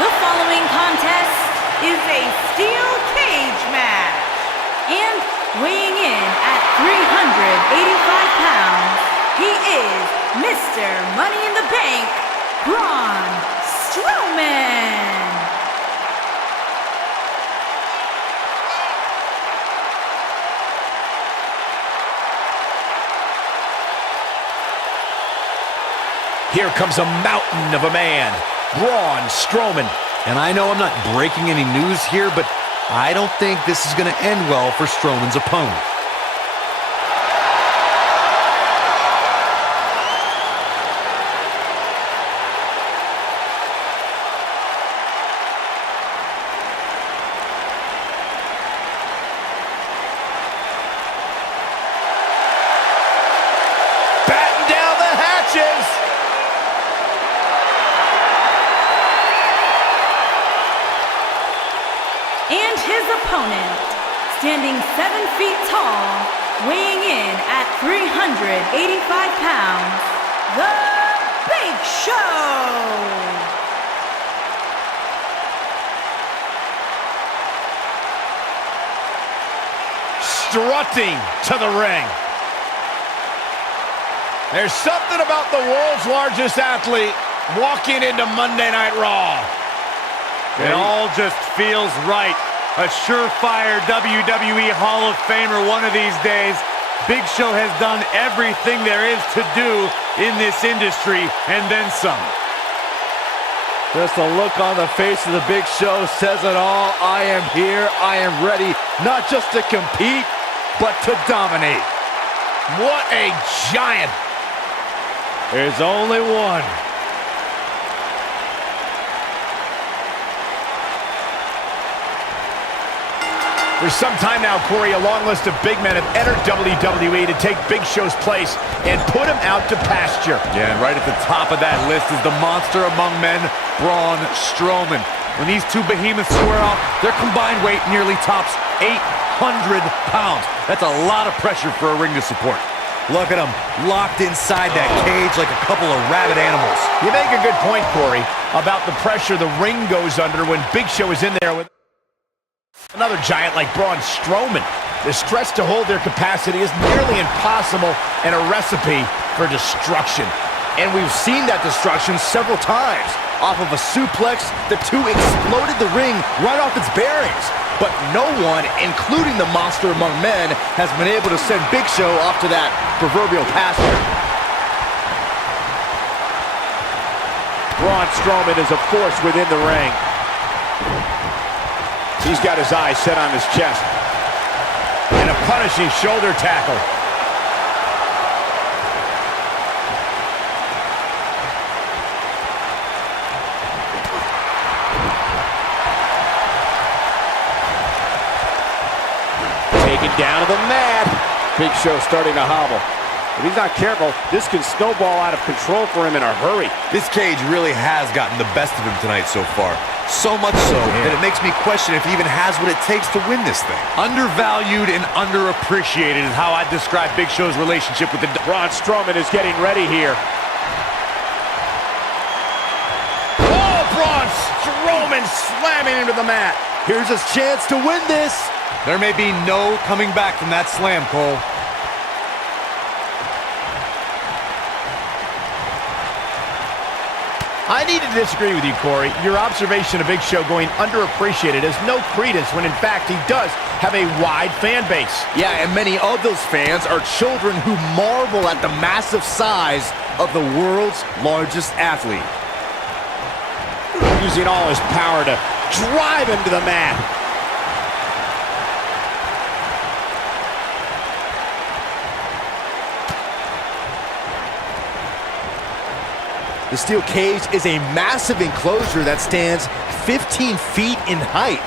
The following contest is a steel cage match. And weighing in at 385 pounds, he is Mr. Money in the Bank, Braun Strowman. Here comes a mountain of a man, Braun Strowman. And I know I'm not breaking any news here, but I don't think this is going to end well for Strowman's opponent. Batten down the hatches. And his opponent, standing 7 feet tall, weighing in at 385 pounds, The Big Show! Strutting to the ring. There's something about the world's largest athlete walking into Monday Night Raw. It all just feels right. A surefire WWE Hall of Famer one of these days. Big Show has done everything there is to do in this industry, and then some. Just a look on the face of the Big Show says it all. I am here, I am ready, not just to compete, but to dominate. What a giant. There's only one. For some time now, Corey, a long list of big men have entered WWE to take Big Show's place and put him out to pasture. Yeah, and right at the top of that list is the monster among men, Braun Strowman. When these two behemoths square off, their combined weight nearly tops 800 pounds. That's a lot of pressure for a ring to support. Look at them, locked inside that cage like a couple of rabid animals. You make a good point, Corey, about the pressure the ring goes under when Big Show is in there with another giant like Braun Strowman. The stress to hold their capacity is nearly impossible and a recipe for destruction. And we've seen that destruction several times. Off of a suplex, the two exploded the ring right off its bearings. But no one, including the monster among men, has been able to send Big Show off to that proverbial pasture. Braun Strowman is a force within the ring. He's got his eyes set on his chest. And a punishing shoulder tackle. Taken down to the mat. Big Show starting to hobble. If he's not careful, this can snowball out of control for him in a hurry. This cage really has gotten the best of him tonight so far. So much so that it makes me question if he even has what it takes to win this thing. Undervalued and underappreciated is how I describe Big Show's relationship with the... Braun Strowman is getting ready here. Oh, Braun Strowman slamming into the mat. Here's his chance to win this. There may be no coming back from that slam, Cole. I need to disagree with you, Corey. Your observation of Big Show going underappreciated has no credence when, in fact, he does have a wide fan base. Yeah, and many of those fans are children who marvel at the massive size of the world's largest athlete. Using all his power to drive him to the mat. The steel cage is a massive enclosure that stands 15 feet in height.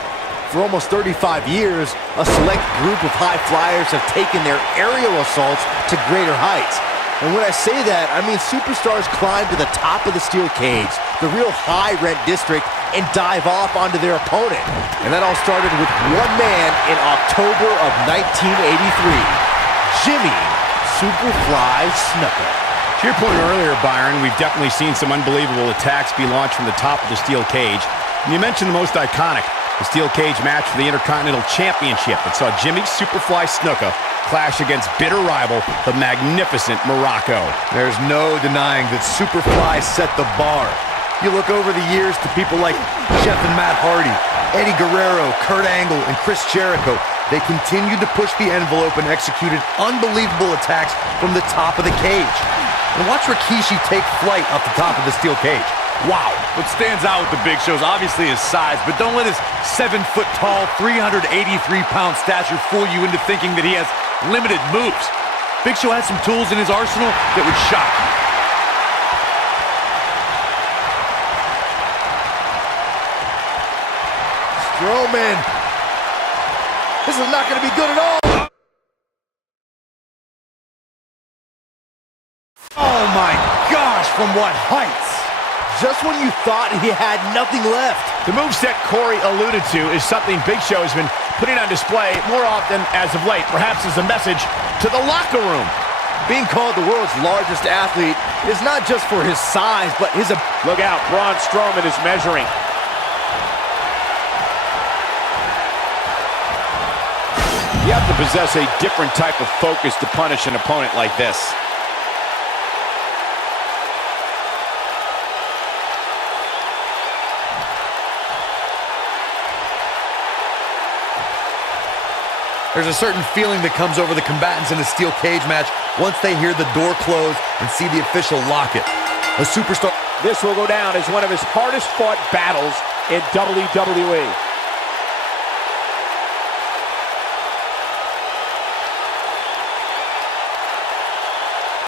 For almost 35 years, a select group of high flyers have taken their aerial assaults to greater heights. And when I say that, I mean superstars climb to the top of the steel cage, the real high-rent district, and dive off onto their opponent. And that all started with one man in October of 1983, Jimmy Superfly Snuka. To your point earlier, Byron, we've definitely seen some unbelievable attacks be launched from the top of the steel cage. You mentioned the most iconic, the steel cage match for the Intercontinental Championship that saw Jimmy Superfly Snuka clash against bitter rival, the magnificent Morocco. There's no denying that Superfly set the bar. You look over the years to people like Jeff and Matt Hardy, Eddie Guerrero, Kurt Angle, and Chris Jericho. They continued to push the envelope and executed unbelievable attacks from the top of the cage. And watch Rikishi take flight off the top of the steel cage. Wow. What stands out with the Big Show is obviously his size, but don't let his 7-foot-tall, 383-pound stature fool you into thinking that he has limited moves. Big Show has some tools in his arsenal that would shock you. Strowman. This is not going to be good at all. Oh my gosh, from what heights? Just when you thought he had nothing left. The moveset Corey alluded to is something Big Show has been putting on display more often as of late, perhaps as a message to the locker room. Being called the world's largest athlete is not just for his size, but his... Look out, Braun Strowman is measuring. You have to possess a different type of focus to punish an opponent like this. There's a certain feeling that comes over the combatants in a steel cage match once they hear the door close and see the official lock it. A superstar... This will go down as one of his hardest fought battles in WWE.